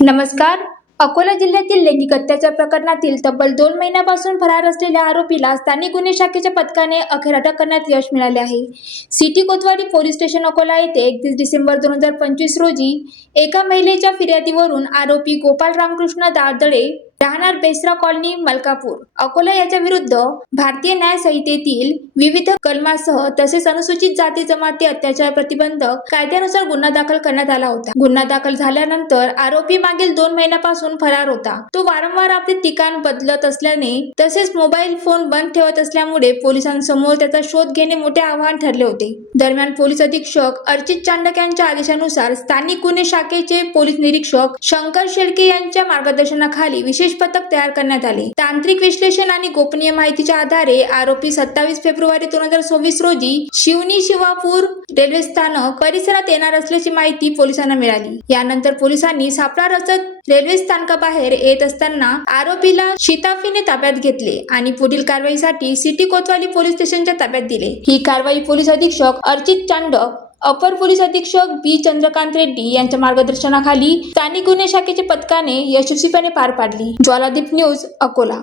नमस्कार. अकोला जिल्ह्यातील लैंगिक अत्याचार प्रकरणातील तब्बल 2 महिन्यापासून फरार असलेल्या आरोपीला स्थानिक गुन्हे शाखेच्या पथकाने अखेर अटक करण्यात यश मिळाले आहे. सिटी कोतवाली पोलीस स्टेशन अकोला येथे 31 डिसेंबर 2025 रोजी एका महिलेच्या फिर्यादीवरून आरोपी गोपाल रामकृष्ण दाळदळे राहणार बेसरा कॉलनी मलकापूर अकोला याच्या विरुद्ध भारतीय न्याय संहितेतील विविध कलमासह तसेच अनुसूचित जाती जमाती अत्याचार प्रतिबंधक कायद्यानुसार गुन्हा दाखल करण्यात आला होता. गुन्हा दाखल झाल्यानंतर आरोपी मागील 2 महिन्यापासून फरार होता. तो वारंवार आपले ठिकाण बदलत असल्याने तसेच मोबाईल फोन बंद ठेवत असल्यामुळे पोलिसांसमोर त्याचा शोध घेणे मोठे आव्हान ठरले होते. दरम्यान पोलीस अधीक्षक अर्चित चांडक यांच्या आदेशानुसार स्थानिक गुन्हे शाखेचे पोलीस निरीक्षक शंकर शेळके यांच्या मार्गदर्शनाखाली विशेष पथक तयार करण्यात आले. तांत्रिक विश्लेषण आणि गोपनीय माहितीच्या आधारे आरोपी 27 फेब्रुवारी 2024 रोजी शिवनी शिवापूर रेल्वे स्थानक परिसरात येणार असल्याची माहिती पोलिसांना मिळाली. यानंतर पोलिसांनी सापळा रचत रेल्वे स्थानकाबाहेर येत असताना आरोपीला शिताफीने ताब्यात घेतले आणि पुढील कारवाईसाठी सिटी कोतवाली पोलीस स्टेशनच्या ताब्यात दिले. ही कारवाई पोलीस अधीक्षक अर्चित चांडक, अपर पोलीस अधीक्षक बी चंद्रकांत रेड्डी यांच्या मार्गदर्शनाखाली स्थानिक गुन्हे शाखेच्या पथकाने यशस्वीपणे पार पाडली. ज्वालादीप न्यूज अकोला.